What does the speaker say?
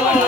বুঝি